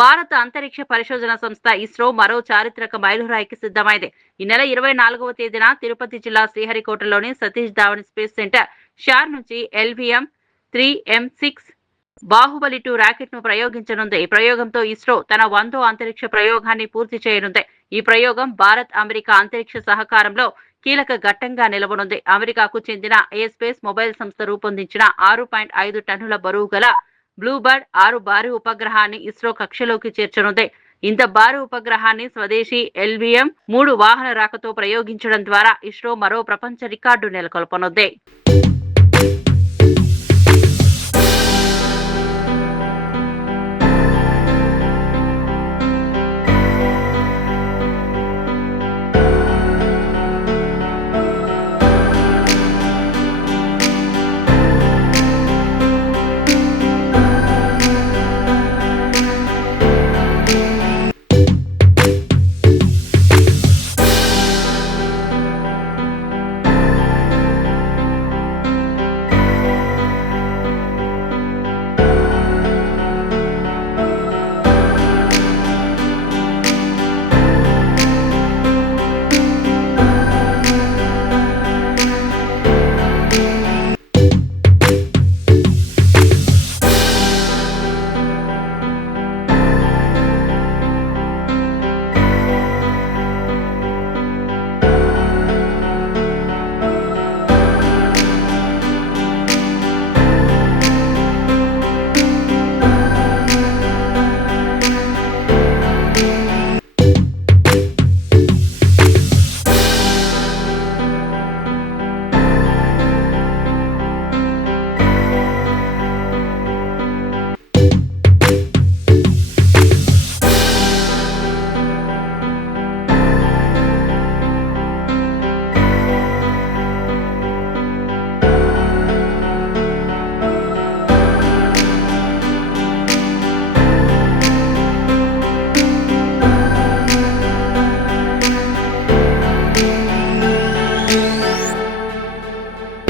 భారత అంతరిక్ష పరిశోధన సంస్థ ఇస్రో మరో చారిత్రక మైలురాయికి సిద్ధమైంది. ఈ నెల 24వ తేదీన తిరుపతి జిల్లా శ్రీహరికోటలోని సతీష్ ధావన్ స్పేస్ సెంటర్ షార్ నుంచి LVM-3M6 బాహుబలి 2 రాకెట్ ను ప్రయోగించనుంది. ఈ ప్రయోగంతో ఇస్రో తన 100వ అంతరిక్ష ప్రయోగాన్ని పూర్తి చేయనుంది. ఈ ప్రయోగం భారత్ అమెరికా అంతరిక్ష సహకారంలో కీలక ఘట్టంగా నిలవనుంది. అమెరికాకు చెందిన ఏ స్పేస్ మొబైల్ సంస్థ రూపొందించిన 6.5 టన్నుల బరువు గల బ్లూబర్డ్ 6 భారీ ఉపగ్రహాన్ని ఇస్రో కక్షలోకి చేర్చనుంది. ఇంత భారీ ఉపగ్రహాన్ని స్వదేశీ LVM-3 వాహన రాకతో ప్రయోగించడం ద్వారా ఇస్రో మరో ప్రపంచ రికార్డు నెలకొల్పనుంది.